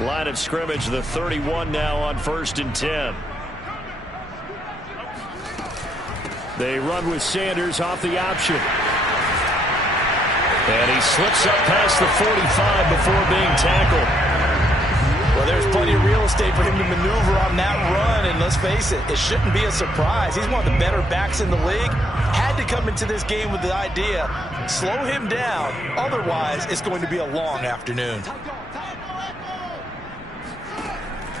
Line of scrimmage, the 31 now on 1st and 10. They run with Sanders off the option. And he slips up past the 45 before being tackled. Well, there's plenty of real estate for him to maneuver on that run, and let's face it, it shouldn't be a surprise. He's one of the better backs in the league. Had to come into this game with the idea, slow him down, otherwise it's going to be a long afternoon.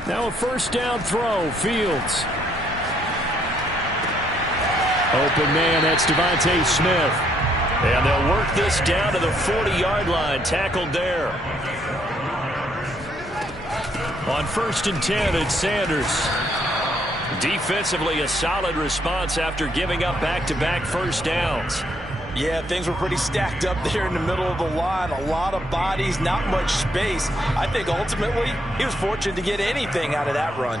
Now a first down throw, Fields. Open man, that's Devontae Smith. And they'll work this down to the 40-yard line, tackled there. On 1st and 10, it's Sanders. Defensively, a solid response after giving up back-to-back first downs. Yeah, things were pretty stacked up there in the middle of the line. A lot of bodies, not much space. I think ultimately he was fortunate to get anything out of that run.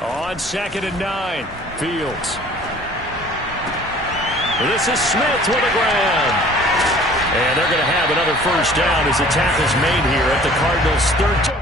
On 2nd and 9, Fields. This is Smith with a grab. And they're going to have another first down as the tackle's made here at the Cardinals' 13.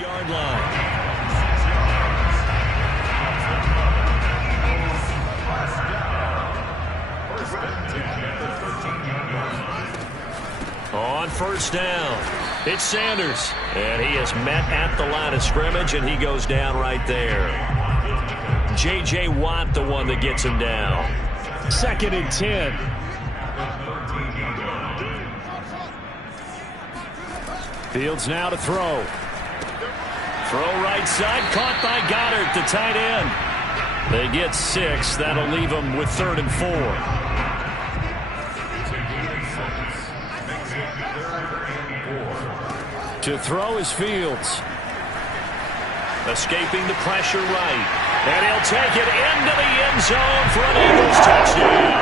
Yard line. On first down, it's Sanders. And he is met at the line of scrimmage, and he goes down right there. J.J. Watt, the one that gets him down. 2nd and 10. Fields now to throw. Throw right side, caught by Goddard, the tight end. They get 6. That'll leave them with 3rd and 4. To throw is Fields. Escaping the pressure right. And he'll take it into the end zone for an Eagles touchdown.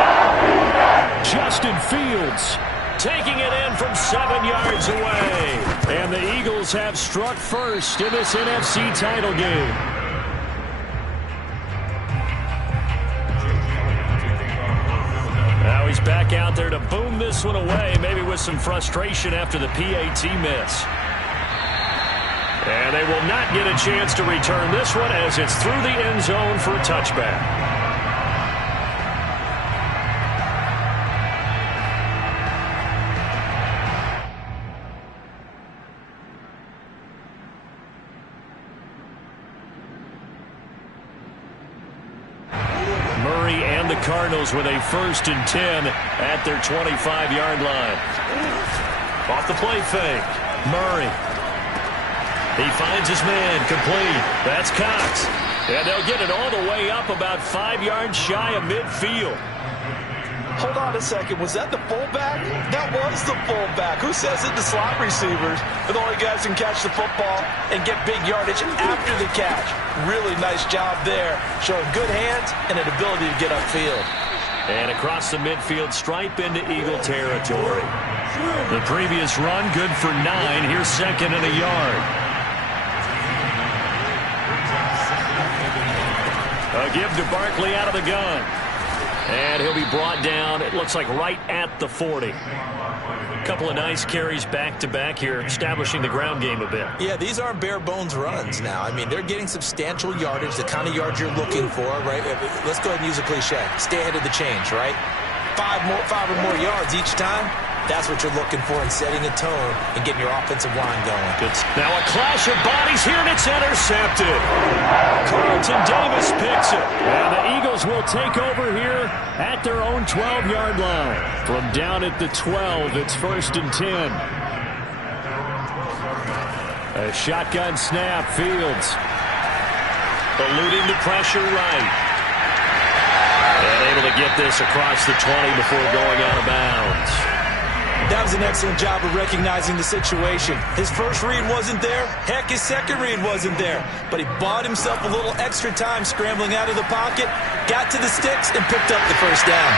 Justin Fields taking it in from 7 yards away. And the Eagles have struck first in this NFC title game. Now he's back out there to boom this one away, maybe with some frustration after the PAT miss. And they will not get a chance to return this one as it's through the end zone for a touchback. Cardinals with a 1st and 10 at their 25-yard line. Off the play fake. Murray. He finds his man complete. That's Cox. And they'll get it all the way up about 5 yards shy of midfield. Hold on a second. Was that the fullback? That was the fullback. Who says it? The slot receivers are the only guys who can catch the football and get big yardage after the catch. Really nice job there, showing good hands and an ability to get upfield. And across the midfield stripe into Eagle territory. The previous run, good for 9. Here's second and a yard. A give to Barkley out of the gun. And he'll be brought down, it looks like, right at the 40. A couple of nice carries back-to-back here, establishing the ground game a bit. Yeah, these aren't bare-bones runs now. I mean, they're getting substantial yardage, the kind of yards you're looking for, right? Let's go ahead and use a cliche. Stay ahead of the change, right? 5 or more yards each time. That's what you're looking for in setting a tone and getting your offensive line going. Now a clash of bodies here, and it's intercepted. Carlton Davis picks it. And the Eagles will take over here at their own 12-yard line. From down at the 12, it's 1st and 10. A shotgun snap, Fields. Eluding the pressure right. And able to get this across the 20 before going out of bounds. That was an excellent job of recognizing the situation. His first read wasn't there. Heck, his second read wasn't there. But he bought himself a little extra time scrambling out of the pocket, got to the sticks, and picked up the first down.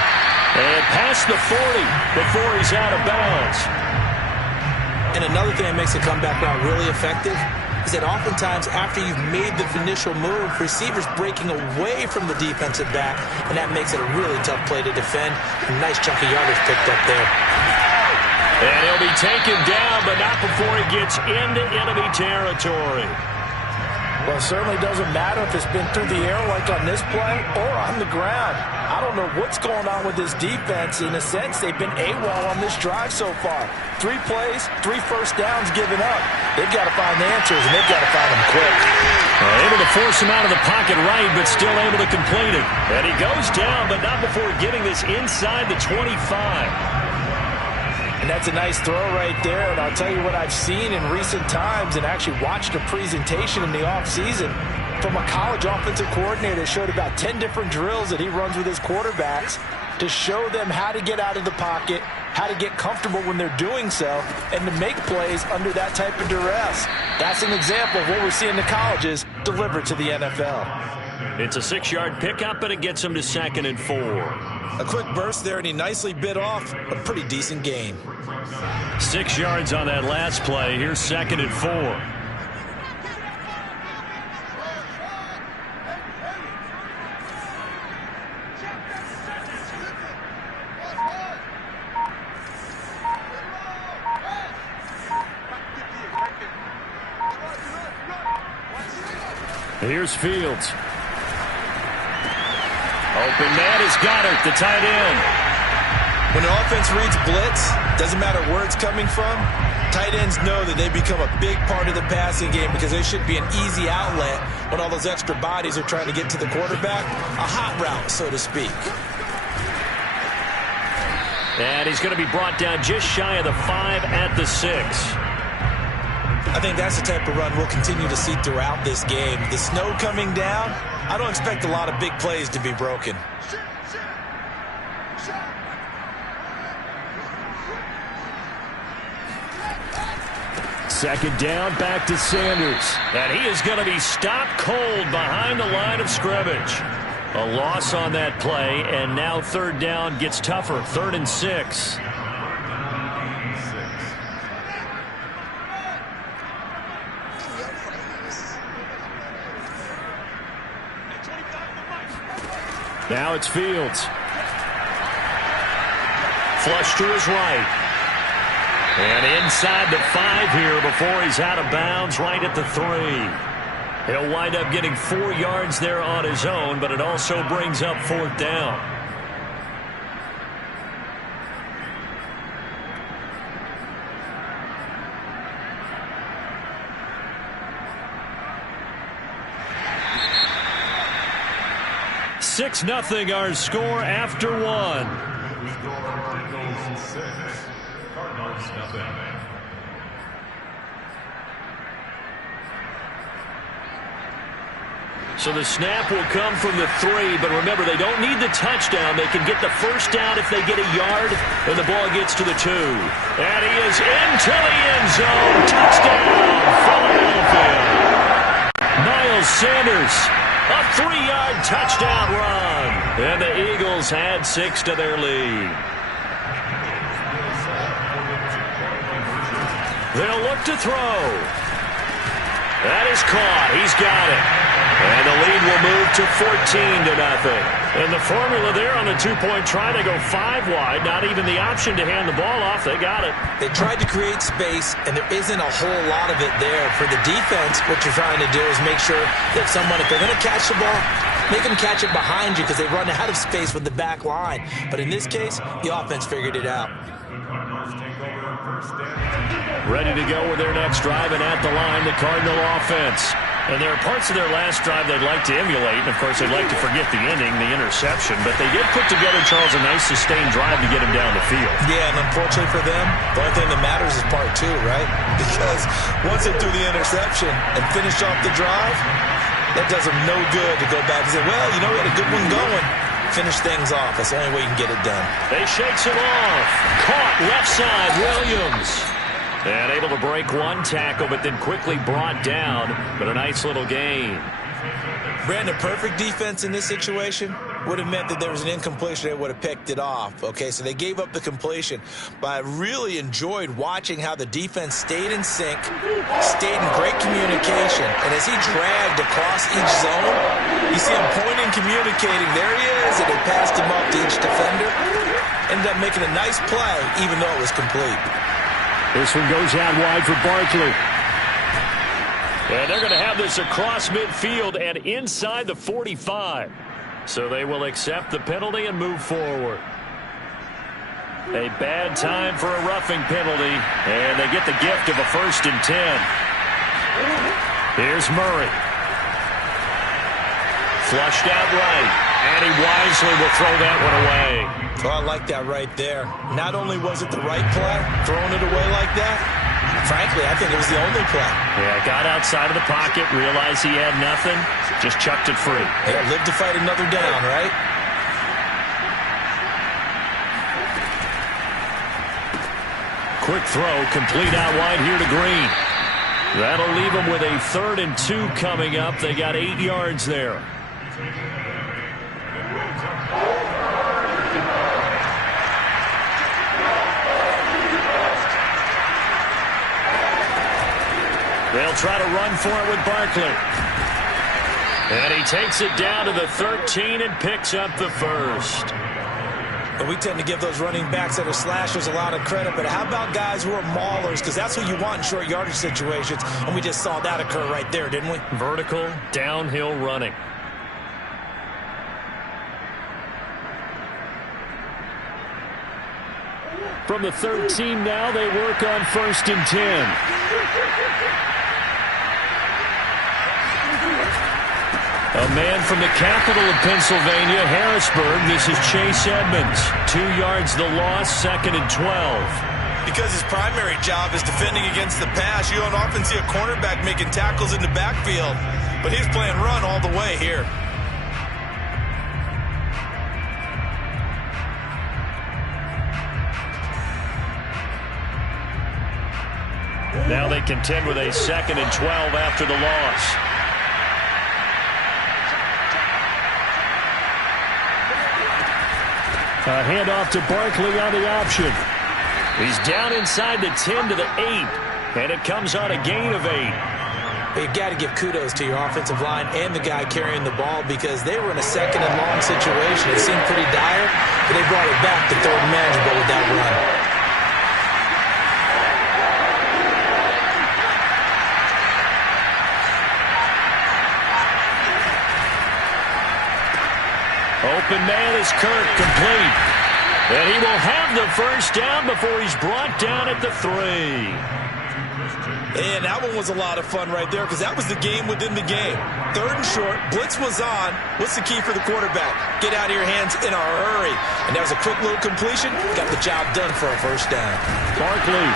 And past the 40 before he's out of bounds. And another thing that makes a comeback route really effective is that oftentimes after you've made the initial move, receivers breaking away from the defensive back, and that makes it a really tough play to defend. A nice chunk of yardage picked up there. And he'll be taken down, but not before he gets into enemy territory. Well, it certainly doesn't matter if it's been through the air like on this play or on the ground. I don't know what's going on with this defense. In a sense, they've been AWOL on this drive so far. 3 plays, 3 first downs given up. They've got to find the answers, and they've got to find them quick. Able to force him out of the pocket right, but still able to complete it. And he goes down, but not before getting this inside the 25. And that's a nice throw right there. And I'll tell you what I've seen in recent times and actually watched a presentation in the offseason from a college offensive coordinator that showed about 10 different drills that he runs with his quarterbacks to show them how to get out of the pocket, how to get comfortable when they're doing so, and to make plays under that type of duress. That's an example of what we're seeing in the colleges delivered to the NFL. It's a 6-yard pickup, and it gets him to 2nd and 4. A quick burst there, and he nicely bit off a pretty decent gain. 6 yards on that last play. Here's 2nd and 4. Here's Fields. Open man is Goddard, the tight end. When an offense reads blitz, doesn't matter where it's coming from, tight ends know that they become a big part of the passing game because they should be an easy outlet when all those extra bodies are trying to get to the quarterback. A hot route, so to speak. And he's going to be brought down just shy of the 5 at the 6. I think that's the type of run we'll continue to see throughout this game. The snow coming down, I don't expect a lot of big plays to be broken. Second down, back to Sanders. And he is going to be stopped cold behind the line of scrimmage. A loss on that play, and now 3rd down gets tougher. 3rd and 6. Now it's Fields. Flush to his right. And inside the 5 here before he's out of bounds, right at the 3. He'll wind up getting 4 yards there on his own, but it also brings up 4th down. Six nothing our score after 1. So the snap will come from the 3, but remember, they don't need the touchdown. They can get the first down if they get a yard, and the ball gets to the 2. And he is into the end zone. Touchdown, Philadelphia. Miles Sanders A 3-yard touchdown run. And the Eagles add 6 to their lead. They'll look to throw. That is caught. He's got it. And the lead will move to 14-0. And the formula there on the two-point try, they go 5 wide. Not even the option to hand the ball off. They got it. They tried to create space, and there isn't a whole lot of it there. For the defense, what you're trying to do is make sure that someone, if they're going to catch the ball, make them catch it behind you because they run out of space with the back line. But in this case, the offense figured it out. Ready to go with their next drive, and at the line, the Cardinal offense. And there are parts of their last drive they'd like to emulate. And, of course, they'd like to forget the ending, the interception. But they did put together, Charles, a nice sustained drive to get him down the field. Yeah, and unfortunately for them, the only thing that matters is part 2, right? Because once they threw the interception and finished off the drive, that does them no good to go back and say, well, you know, we had a good one going. Finish things off. That's the only way you can get it done. They shakes it off. Caught left side, Williams. And able to break one tackle, but then quickly brought down. But a nice little gain. Brandon, perfect defense in this situation would have meant that there was an incompletion. They would have picked it off. Okay, so they gave up the completion. But I really enjoyed watching how the defense stayed in sync, stayed in great communication. And as he dragged across each zone, you see him pointing, communicating. There he is, and they passed him up to each defender. Ended up making a nice play, even though it was complete. This one goes out wide for Barkley. And they're going to have this across midfield and inside the 45. So they will accept the penalty and move forward. A bad time for a roughing penalty. And they get the gift of a 1st and 10. Here's Murray. Flushed out right. And he wisely will throw that one away. Oh, I like that right there. Not only was it the right play, throwing it away like that, frankly, I think it was the only play. Yeah, got outside of the pocket, realized he had nothing, just chucked it free. Yeah, live to fight another down, right? Quick throw, complete out wide here to Green. That'll leave them with a 3rd and 2 coming up. They got 8 yards there. They'll try to run for it with Barkley. And he takes it down to the 13 and picks up the 1st. But we tend to give those running backs that are slashers a lot of credit. But how about guys who are maulers? Because that's who you want in short yardage situations. And we just saw that occur right there, didn't we? Vertical, downhill running. From the 13 now, they work on 1st and 10. A man from the capital of Pennsylvania, Harrisburg. This is Chase Edmonds. 2 yards the loss, 2nd and 12. Because his primary job is defending against the pass, you don't often see a cornerback making tackles in the backfield. But he's playing run all the way here. Now they contend with a 2nd and 12 after the loss. A handoff to Barkley on the option. He's down inside the 10 to the 8. And it comes on a gain of 8. You've got to give kudos to your offensive line and the guy carrying the ball because they were in a 2nd and long situation. It seemed pretty dire, but they brought it back to 3rd and manageable with that run. Open man is Kirk, complete. And he will have the 1st down before he's brought down at the 3. And that one was a lot of fun right there because that was the game within the game. 3rd and short, blitz was on. What's the key for the quarterback? Get out of your hands in a hurry. And that was a quick little completion. Got the job done for a 1st down. Barkley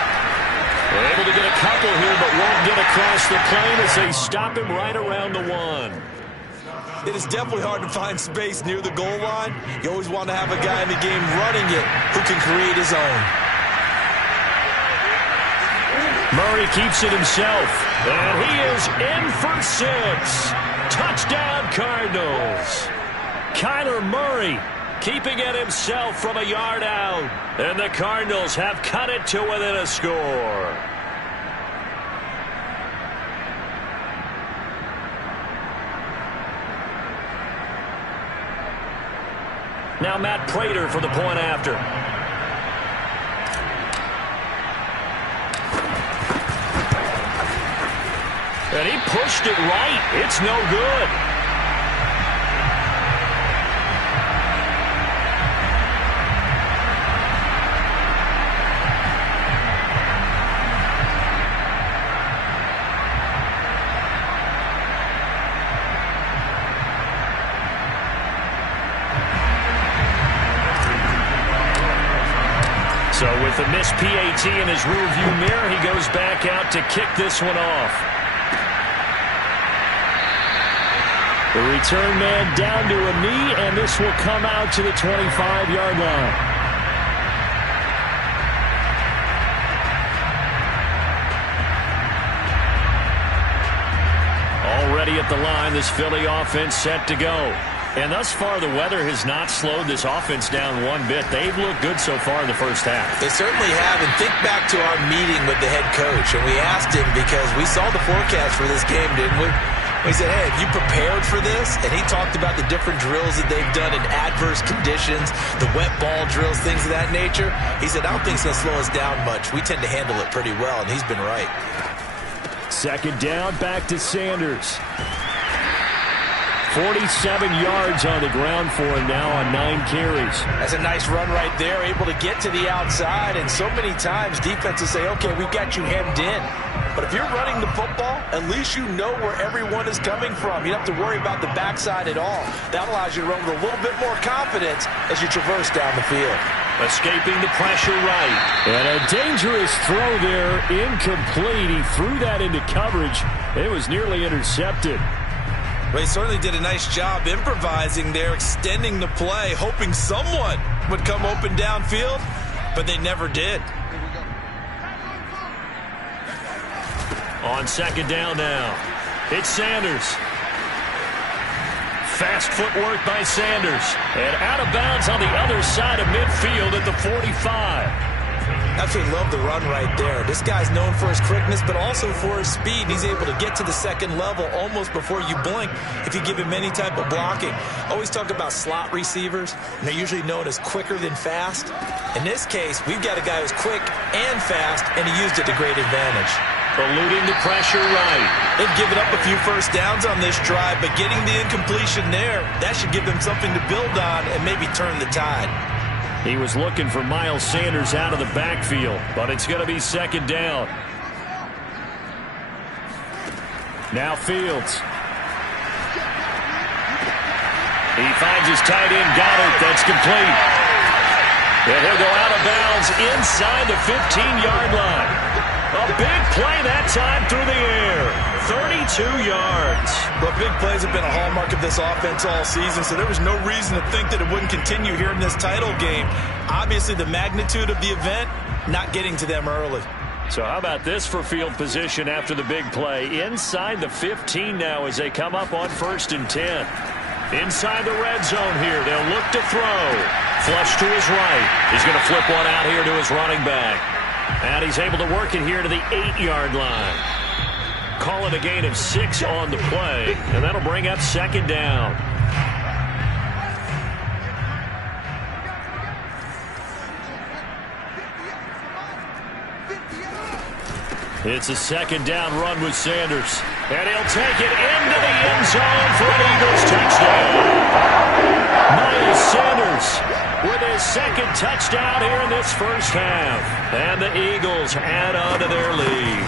able to get a couple here but won't get across the plane as they stop him right around the 1. It is definitely hard to find space near the goal line. You always want to have a guy in the game running it who can create his own. Murray keeps it himself, and he is in for 6. Touchdown, Cardinals. Kyler Murray keeping it himself from a yard out. And the Cardinals have cut it to within a score. Now Matt Prater for the point after. And he pushed it right. It's no good. So with the missed PAT in his rearview mirror, he goes back out to kick this one off. The return man down to a knee, and this will come out to the 25-yard line. Already at the line, this Philly offense set to go. And thus far, the weather has not slowed this offense down one bit. They've looked good so far in the first half. They certainly have. And think back to our meeting with the head coach. And we asked him, because we saw the forecast for this game, didn't we? We said, hey, have you prepared for this? And he talked about the different drills that they've done in adverse conditions, the wet ball drills, things of that nature. He said, I don't think it's going to slow us down much. We tend to handle it pretty well, and he's been right. Second down, back to Sanders. 47 yards on the ground for him now on 9 carries. That's a nice run right there, able to get to the outside. And so many times defenses say, okay, we've got you hemmed in. But if you're running the football, at least you know where everyone is coming from. You don't have to worry about the backside at all. That allows you to run with a little bit more confidence as you traverse down the field. Escaping the pressure right. And a dangerous throw there, incomplete. He threw that into coverage. It was nearly intercepted. Well, he certainly did a nice job improvising there, extending the play, hoping someone would come open downfield, but they never did. On second down now, it's Sanders. Fast footwork by Sanders. And out of bounds on the other side of midfield at the 45. Absolutely love the run right there. This guy's known for his quickness, but also for his speed. He's able to get to the second level almost before you blink if you give him any type of blocking. Always talk about slot receivers, and they're usually known as quicker than fast. In this case, we've got a guy who's quick and fast, and he used it to great advantage. Eluding the pressure right. They've given up a few first downs on this drive, but getting the incompletion there, that should give them something to build on and maybe turn the tide. He was looking for Miles Sanders out of the backfield, but it's going to be second down. Now Fields. He finds his tight end, Goddard. That's complete. And he'll go out of bounds inside the 15-yard line. A big play that time through the air. 32 yards. Well, big plays have been a hallmark of this offense all season, so there was no reason to think that it wouldn't continue here in this title game. Obviously, the magnitude of the event, not getting to them early. So how about this for field position after the big play? Inside the 15 now as they come up on 1st and 10. Inside the red zone here. They'll look to throw. Flush to his right. He's going to flip one out here to his running back. And he's able to work it here to the 8-yard line. Call it a gain of 6 on the play, and that'll bring up second down. It's a second down run with Sanders. And he'll take it into the end zone for an Eagles touchdown. Miles Sanders with his second touchdown here in this first half. And the Eagles add on to their lead.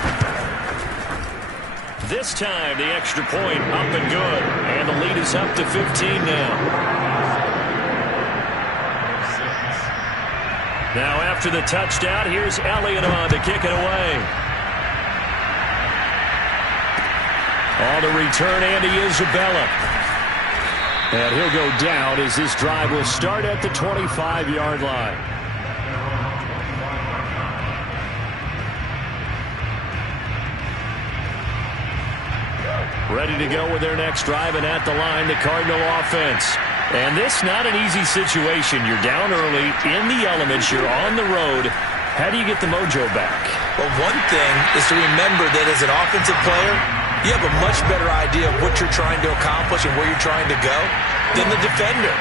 This time the extra point up and good. And the lead is up to 15 now. Now after the touchdown, here's Elliott on to kick it away. On the return, Andy Isabella. And he'll go down as this drive will start at the 25-yard line. Ready to go with their next drive, and at the line, the Cardinal offense. And this not an easy situation. You're down early, in the elements, you're on the road. How do you get the mojo back? Well, one thing is to remember that as an offensive player, you have a much better idea of what you're trying to accomplish and where you're trying to go than the defender.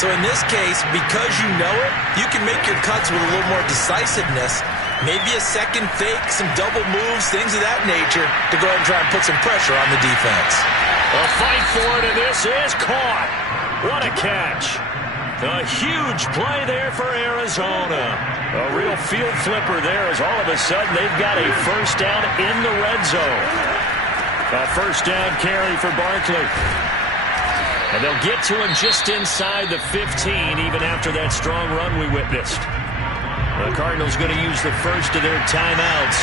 So in this case, because you know it, you can make your cuts with a little more decisiveness. Maybe a second fake, some double moves, things of that nature to go ahead and try and put some pressure on the defense. A fight for it, and this is caught. What a catch. A huge play there for Arizona. A real field flipper there as all of a sudden they've got a first down in the red zone. A first down carry for Barkley. And they'll get to him just inside the 15 even after that strong run we witnessed. The Cardinals going to use the first of their timeouts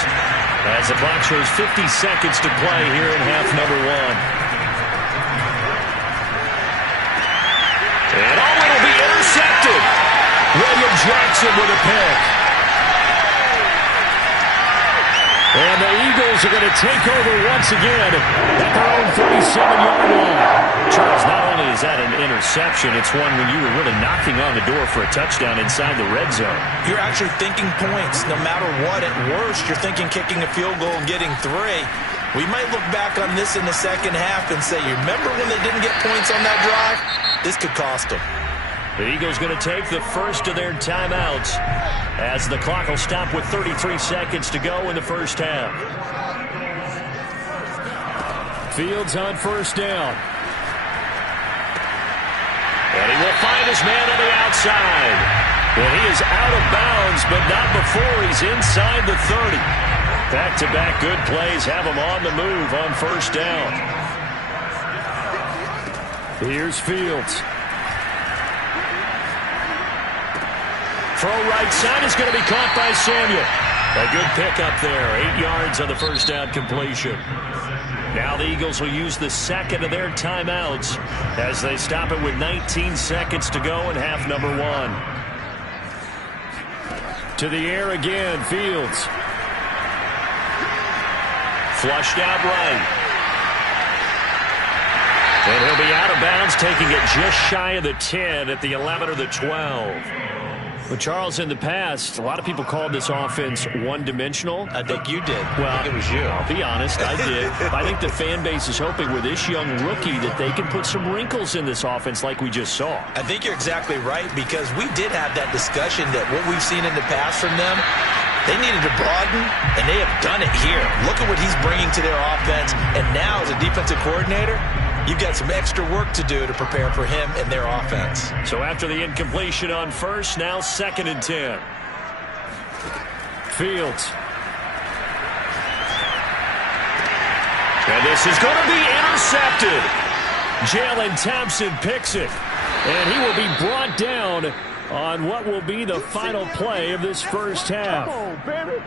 as the clock shows 50 seconds to play here in half number one. And it'll be intercepted. William Jackson with a pick. And the Eagles are going to take over once again at their own 37-yard line. Charles, not only is that an interception, it's one when you were really knocking on the door for a touchdown inside the red zone. You're actually thinking points. No matter what, at worst, you're thinking kicking a field goal and getting 3. We might look back on this in the second half and say, you remember when they didn't get points on that drive? This could cost them. The Eagles going to take the first of their timeouts as the clock will stop with 33 seconds to go in the first half. Fields on first down. And he will find his man on the outside. And he is out of bounds, but not before he's inside the 30. Back-to-back good plays have him on the move on first down. Here's Fields. Throw right side is going to be caught by Samuel. A good pickup there. 8 yards on the first down completion. Now the Eagles will use the second of their timeouts as they stop it with 19 seconds to go in half number one. To the air again, Fields. Flushed out right. And he'll be out of bounds, taking it just shy of the 10 at the 11 or the 12. Well, Charles, in the past, a lot of people called this offense one-dimensional. I think you did. Well, I think it was you. I'll be honest, I did. I think the fan base is hoping with this young rookie that they can put some wrinkles in this offense like we just saw. I think you're exactly right, because we did have that discussion that what we've seen in the past from them, they needed to broaden, and they have done it here. Look at what he's bringing to their offense, and now as a defensive coordinator, you've got some extra work to do to prepare for him and their offense. So after the incompletion on first, now 2nd and 10. Fields. And this is going to be intercepted. Jalen Thompson picks it. And he will be brought down on what will be the final play of this first half. Come on, baby.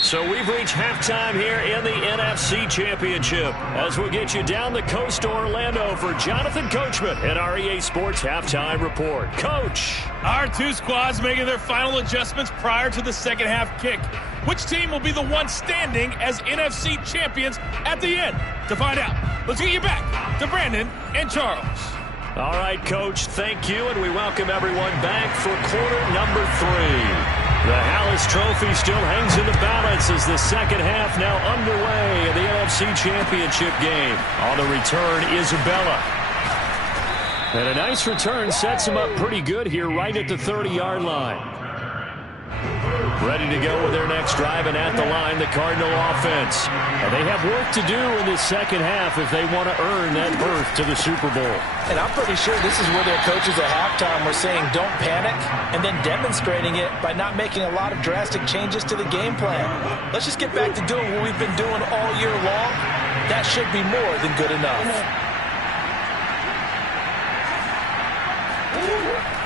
So we've reached halftime here in the NFC Championship as we'll get you down the coast to Orlando for Jonathan Coachman at our EA Sports Halftime Report. Coach. Our two squads making their final adjustments prior to the second half kick. Which team will be the one standing as NFC champions at the end? To find out, let's get you back to Brandon and Charles. All right, Coach, thank you, and we welcome everyone back for quarter number 3. The Hallis Trophy still hangs in the balance as the second half now underway in the NFC Championship game. On the return, Isabella. And a nice return sets him up pretty good here right at the 30-yard line. Ready to go with their next drive, and at the line, the Cardinal offense. And they have work to do in the second half if they want to earn that berth to the Super Bowl. And I'm pretty sure this is where their coaches at halftime were saying don't panic, and then demonstrating it by not making a lot of drastic changes to the game plan. Let's just get back to doing what we've been doing all year long. That should be more than good enough.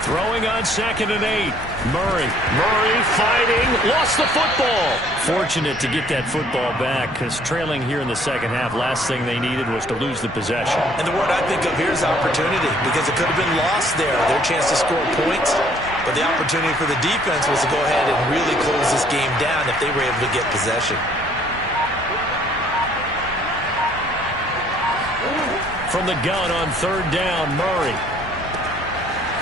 Throwing on 2nd and 8. Murray fighting, lost the football. Fortunate to get that football back because trailing here in the second half, last thing they needed was to lose the possession. And the word I think of here is opportunity, because it could have been lost there, their chance to score points. But the opportunity for the defense was to go ahead and really close this game down if they were able to get possession. From the gun on 3rd down, Murray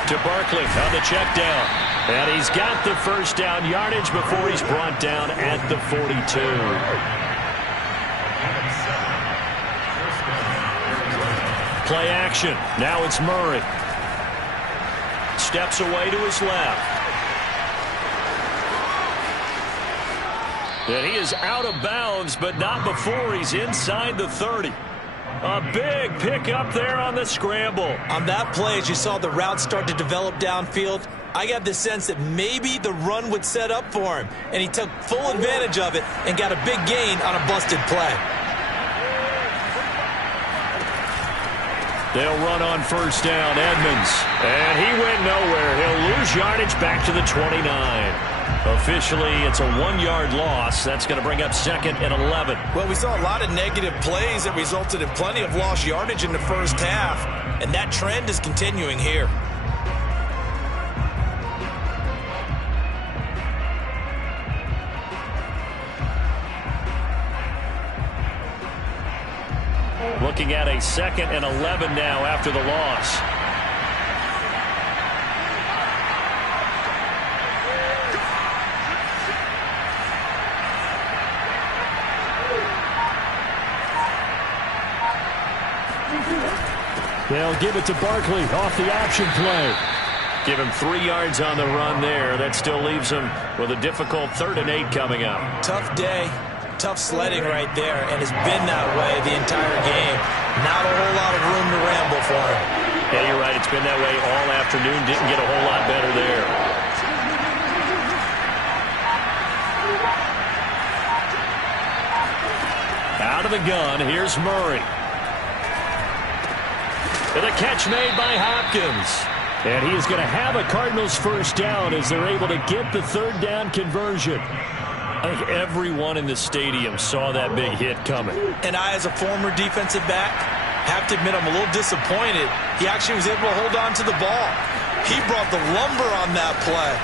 to Barkley on the check down. And he's got the first down yardage before he's brought down at the 42. Play action. Now it's Murray. Steps away to his left. And he is out of bounds, but not before he's inside the 30. A big pickup there on the scramble. On that play, as you saw the route start to develop downfield, I got the sense that maybe the run would set up for him, and he took full advantage of it and got a big gain on a busted play. They'll run on 1st down, Edmonds. And he went nowhere. He'll lose yardage back to the 29. Officially, it's a 1-yard loss. That's going to bring up 2nd and 11. Well, we saw a lot of negative plays that resulted in plenty of lost yardage in the first half, and that trend is continuing here. Looking at a 2nd and 11 now after the loss. They'll give it to Barkley off the option play. Give him 3 yards on the run there. That still leaves him with a difficult 3rd and 8 coming up. Tough day, tough sledding right there, and it's been that way the entire game. Not a whole lot of room to ramble for him. Yeah, you're right. It's been that way all afternoon. Didn't get a whole lot better there. Out of the gun, here's Murray. And the catch made by Hopkins. And he is going to have a Cardinals first down as they're able to get the 3rd down conversion. I think everyone in the stadium saw that big hit coming. And I, as a former defensive back, have to admit I'm a little disappointed. He actually was able to hold on to the ball. He brought the lumber on that play.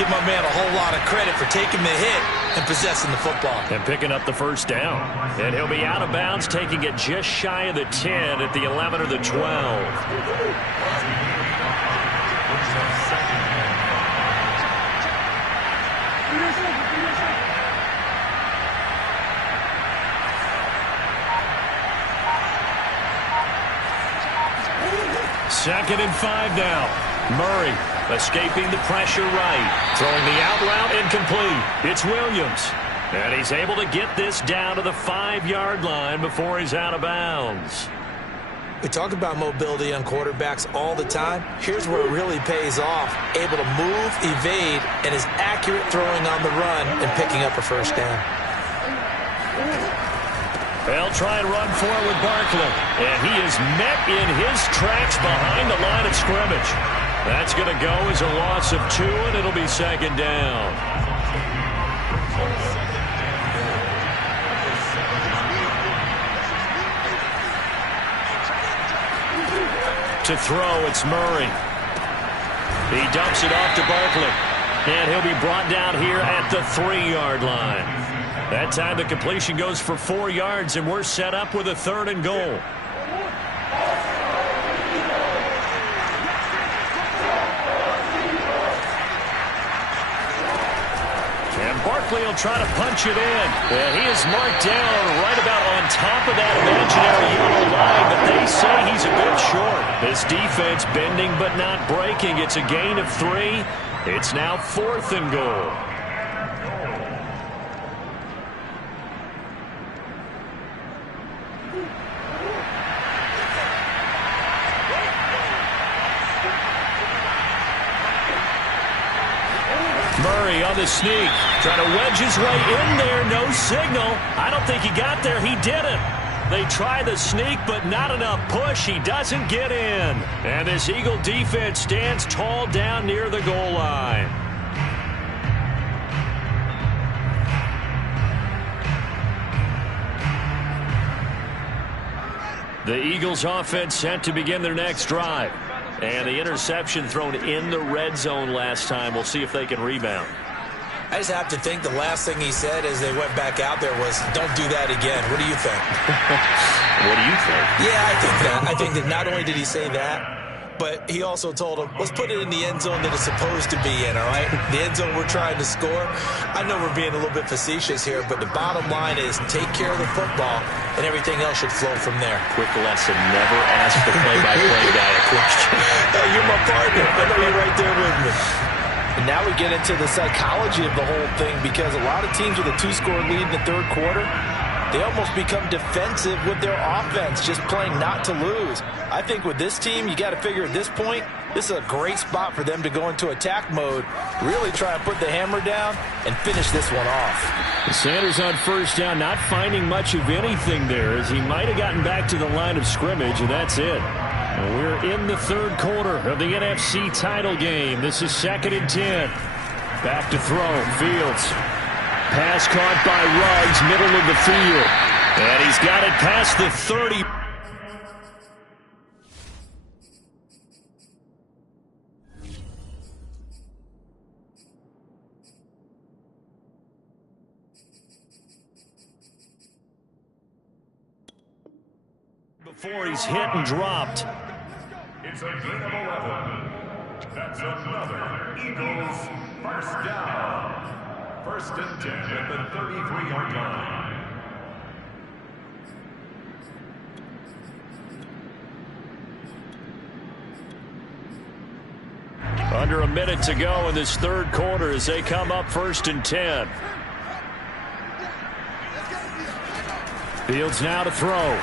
Give my man a whole lot of credit for taking the hit and possessing the football. And picking up the first down. And he'll be out of bounds, taking it just shy of the 10 at the 11 or the 12. Second and 5 now. Murray escaping the pressure right. Throwing the out route incomplete. It's Williams. And he's able to get this down to the 5-yard line before he's out of bounds. We talk about mobility on quarterbacks all the time. Here's where it really pays off. Able to move, evade, and is accurate throwing on the run and picking up a first down. They'll try and run for it with Barkley. And he is met in his tracks behind the line of scrimmage. That's going to go as a loss of 2, and it'll be 2nd down. To throw, it's Murray. He dumps it off to Barkley. And he'll be brought down here at the 3-yard line. That time the completion goes for 4 yards, and we're set up with a 3rd and goal. And Barkley will try to punch it in. And he is marked down right about on top of that imaginary yellow line, but they say he's a bit short. This defense bending but not breaking. It's a gain of 3. It's now 4th and goal. Murray on the sneak, trying to wedge his way in there. No signal. I don't think he got there. He didn't. They try the sneak, but not enough push. He doesn't get in. And this Eagle defense stands tall down near the goal line. The Eagles offense set to begin their next drive. And the interception thrown in the red zone last time. We'll see if they can rebound. I just have to think the last thing he said as they went back out there was, don't do that again. What do you think? What do you think? Yeah, I think that. I think that not only did he say that, but he also told him, let's put it in the end zone that it's supposed to be in, all right? The end zone we're trying to score. I know we're being a little bit facetious here, but the bottom line is take care of the football, and everything else should flow from there. Quick lesson, never ask the play-by-play guy a question. Hey, you're my partner. I know you're right there with me. And now we get into the psychology of the whole thing, because a lot of teams with a 2-score lead in the third quarter, they almost become defensive with their offense, just playing not to lose. I think with this team, you got to figure at this point, this is a great spot for them to go into attack mode, really try and put the hammer down and finish this one off. Sanders on first down, not finding much of anything there, as he might have gotten back to the line of scrimmage, and that's it. We're in the third quarter of the NFC title game. This is 2nd and 10. Back to throw. Fields. Pass caught by Ruggs, middle of the field. And he's got it past the 30. Before he's hit and dropped. It's a gain of 11. That's another Eagles first down. 1st and 10 at the 33-yard line. Under a minute to go in this third quarter as they come up 1st and 10. Fields now to throw.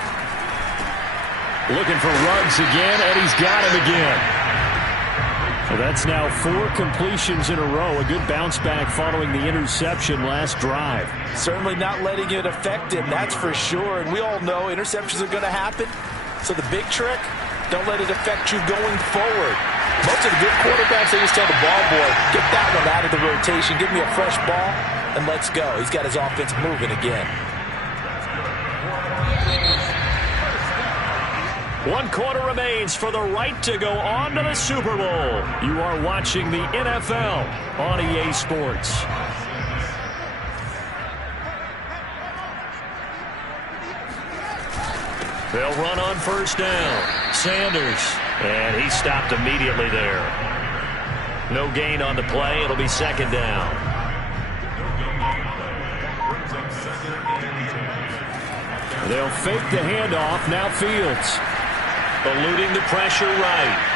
Looking for Ruggs again, and he's got him again. So that's now 4 completions in a row. A good bounce back following the interception last drive. Certainly not letting it affect him, that's for sure. And we all know interceptions are going to happen. So the big trick, don't let it affect you going forward. Most of the good quarterbacks, they just tell the ball boy, get that one out of the rotation, give me a fresh ball, and let's go. He's got his offense moving again. 1 quarter remains for the right to go on to the Super Bowl. You are watching the NFL on EA Sports. They'll run on first down. Sanders. And he stopped immediately there. No gain on the play. It'll be 2nd down. They'll fake the handoff. Now Fields. Eluding the pressure right.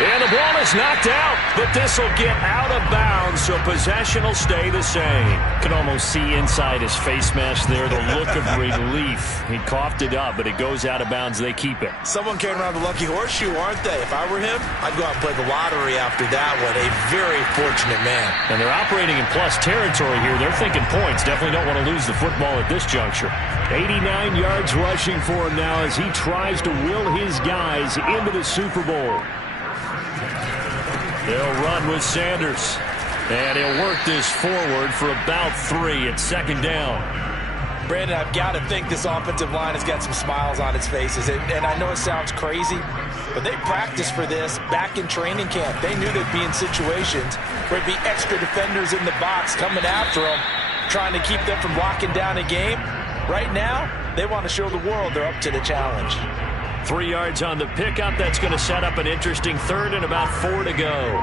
And the ball is knocked out, but this will get out of bounds, so possession will stay the same. Can almost see inside his face mask there, the look of relief. He coughed it up, but it goes out of bounds. They keep it. Someone carrying around the lucky horseshoe, aren't they? If I were him, I'd go out and play the lottery after that one. A very fortunate man. And they're operating in plus territory here. They're thinking points. Definitely don't want to lose the football at this juncture. 89 yards rushing for him now as he tries to will his guys into the Super Bowl. They'll run with Sanders. And he'll work this forward for about 3 at 2nd down. Brandon, I've got to think this offensive line has got some smiles on its faces. And I know it sounds crazy, but they practiced for this back in training camp. They knew they'd be in situations where it'd be extra defenders in the box coming after them, trying to keep them from locking down a game. Right now, they want to show the world they're up to the challenge. 3 yards on the pickup. That's going to set up an interesting 3rd and about 4 to go.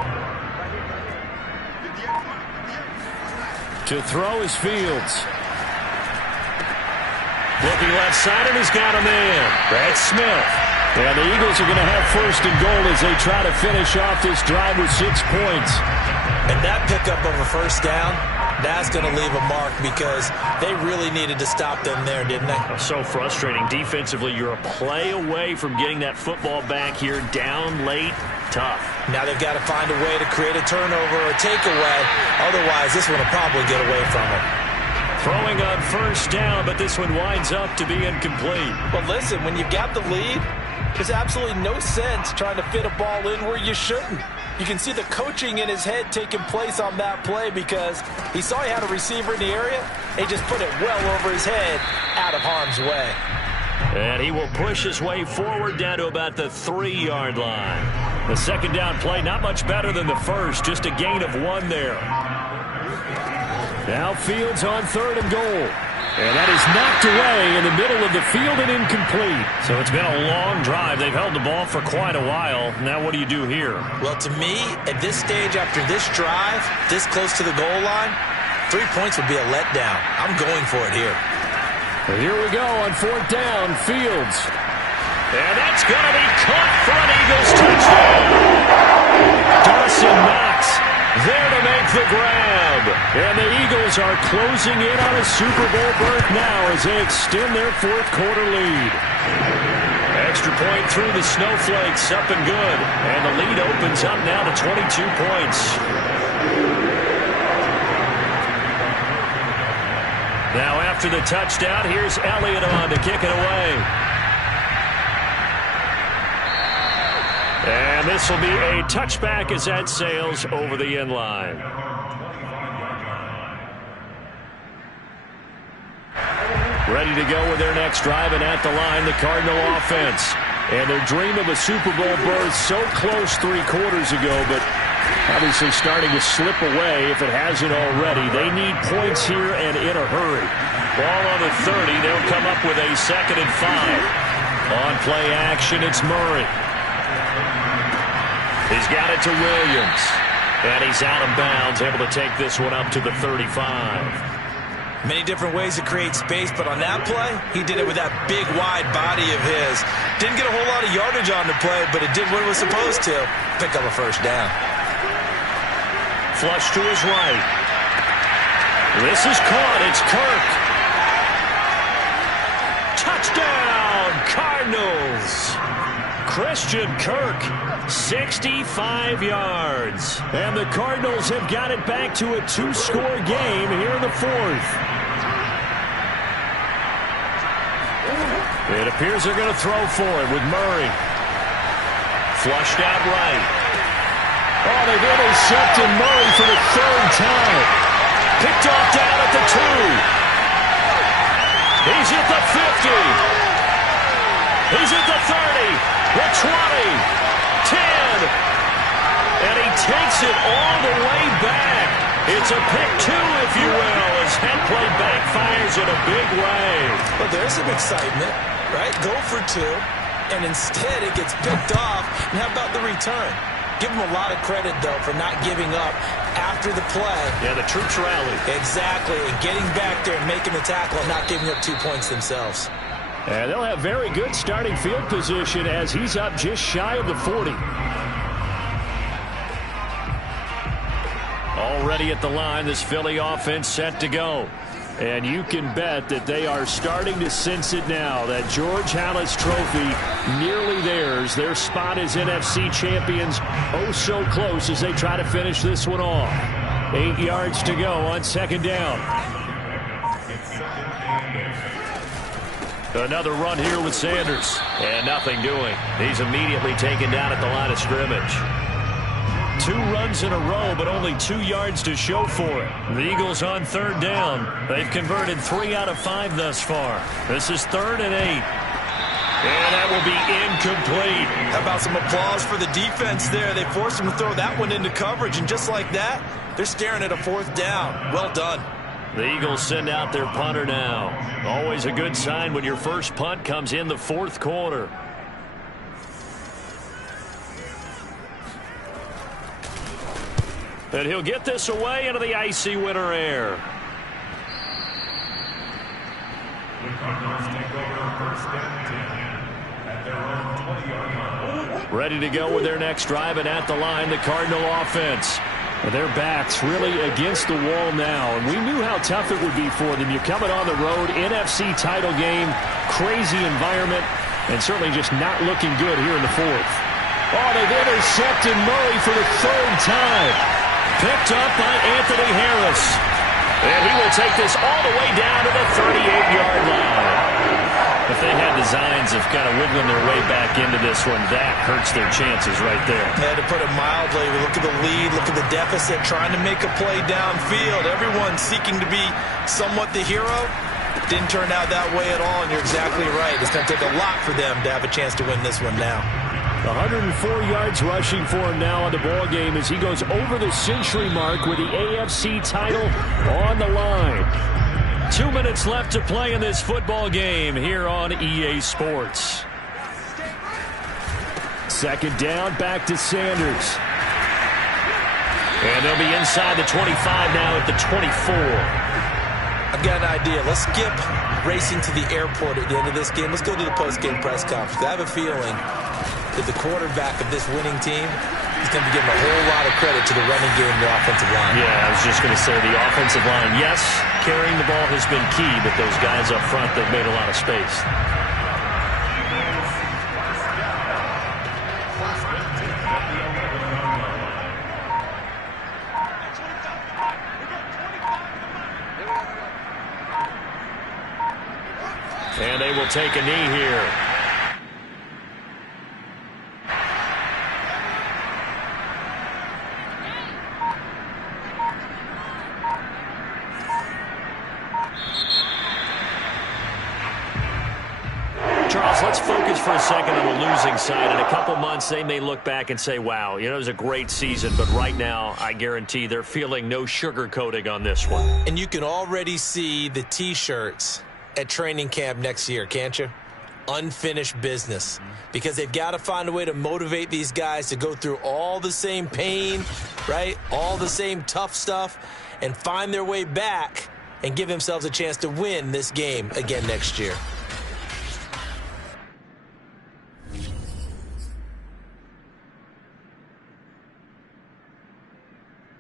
To throw is Fields. Looking left side, and he's got a man. That's Smith. And the Eagles are going to have 1st and goal as they try to finish off this drive with 6 points. And that pickup of a 1st down, that's going to leave a mark because they really needed to stop them there, didn't they? So frustrating. Defensively, you're a play away from getting that football back here down late. Tough. Now they've got to find a way to create a turnover or a takeaway. Otherwise, this one will probably get away from them. Throwing on first down, but this one winds up to be incomplete. But listen, when you've got the lead, there's absolutely no sense trying to fit a ball in where you shouldn't. You can see the coaching in his head taking place on that play because he saw he had a receiver in the area. He just put it well over his head, out of harm's way. And he will push his way forward down to about the 3-yard line. The second down play, not much better than the first, just a gain of 1 there. Now Fields on 3rd and goal. And that is knocked away in the middle of the field and incomplete. So it's been a long drive. They've held the ball for quite a while. Now what do you do here? Well, to me, at this stage after this drive, this close to the goal line, 3 points would be a letdown. I'm going for it here. Well, here we go on 4th down, Fields. And that's going to be caught for an Eagles touchdown. Dawson Knox there to make the grab. And the Eagles are closing in on a Super Bowl berth now as they extend their 4th quarter lead. Extra point through the snowflakes, up and good. And the lead opens up now to 22 points. Now after the touchdown, here's Elliott on to kick it away. And this will be a touchback as that sails over the end line. Ready to go with their next drive, and at the line, the Cardinal offense. And their dream of a Super Bowl berth so close 3 quarters ago, but obviously starting to slip away if it hasn't already. They need points here and in a hurry. Ball on the 30. They'll come up with a 2nd and 5. On play action, it's Murray. He's got it to Williams. And he's out of bounds, able to take this one up to the 35. Many different ways to create space, but on that play, he did it with that big, wide body of his. Didn't get a whole lot of yardage on the play, but it did what it was supposed to. Pick up a first down. Flush to his right. This is caught. It's Kirk. Touchdown, Cardinals. Christian Kirk, 65 yards. And the Cardinals have got it back to a 2-score game here in the 4th. It appears they're going to throw for it with Murray. Flushed out right. Oh, they've intercepted Murray for the 3rd time. Picked off down at the 2. He's at the 50. He's at the 30. The 20. 10. And he takes it all the way back. It's a pick 2, if you will, as that play backfires in a big way. Well, there's some excitement, right? Go for 2, and instead it gets picked off. And how about the return? Give him a lot of credit, though, for not giving up after the play. Yeah, the troops rallied. Exactly, and getting back there and making the tackle and not giving up 2 points themselves. And they'll have very good starting field position as he's up just shy of the 40. Already at the line, this Philly offense set to go. And you can bet that they are starting to sense it now. That George Halas trophy nearly theirs. Their spot as NFC champions oh so close as they try to finish this one off. 8 yards to go on 2nd down. Another run here with Sanders. And nothing doing. He's immediately taken down at the line of scrimmage. 2 runs in a row, but only 2 yards to show for it. The Eagles on 3rd down. They've converted 3 out of 5 thus far. This is 3rd and 8. And that will be incomplete. How about some applause for the defense there? They forced him to throw that one into coverage, and just like that, they're staring at a 4th down. Well done. The Eagles send out their punter now. Always a good sign when your first punt comes in the 4th quarter. And he'll get this away into the icy winter air. The Cardinals take over 1st and 10 at their own 20-yard line. Ready to go with their next drive, and at the line, the Cardinal offense. Their backs really against the wall now, and we knew how tough it would be for them. You're coming on the road, NFC title game, crazy environment, and certainly just not looking good here in the 4th. Oh, they've intercepted Murray for the 3rd time. Picked up by Anthony Harris. And he will take this all the way down to the 38-yard line. If they had designs of kind of wiggling their way back into this one, that hurts their chances right there. Yeah, to put it mildly, we look at the lead, look at the deficit, trying to make a play downfield. Everyone seeking to be somewhat the hero. Didn't turn out that way at all, and you're exactly right. It's going to take a lot for them to have a chance to win this one now. 104 yards rushing for him now on the ball game as he goes over the century mark with the AFC title on the line. 2 minutes left to play in this football game here on EA Sports. Second down, back to Sanders. And they'll be inside the 25 now at the 24. I've got an idea. Let's skip racing to the airport at the end of this game. Let's go to the post-game press conference. I have a feeling that the quarterback of this winning team is going to be giving a whole lot of credit to the running game and the offensive line. Yeah, I was just going to say the offensive line, yes, carrying the ball has been key, but those guys up front, they've made a lot of space. And they will take a knee here. Charles, let's focus for a second on the losing side. In a couple months, they may look back and say, wow, you know, it was a great season. But right now, I guarantee they're feeling no sugarcoating on this one. And you can already see the T-shirts at training camp next year, can't you? Unfinished business. Because they've got to find a way to motivate these guys to go through all the same pain, right? All the same tough stuff, and find their way back and give themselves a chance to win this game again next year.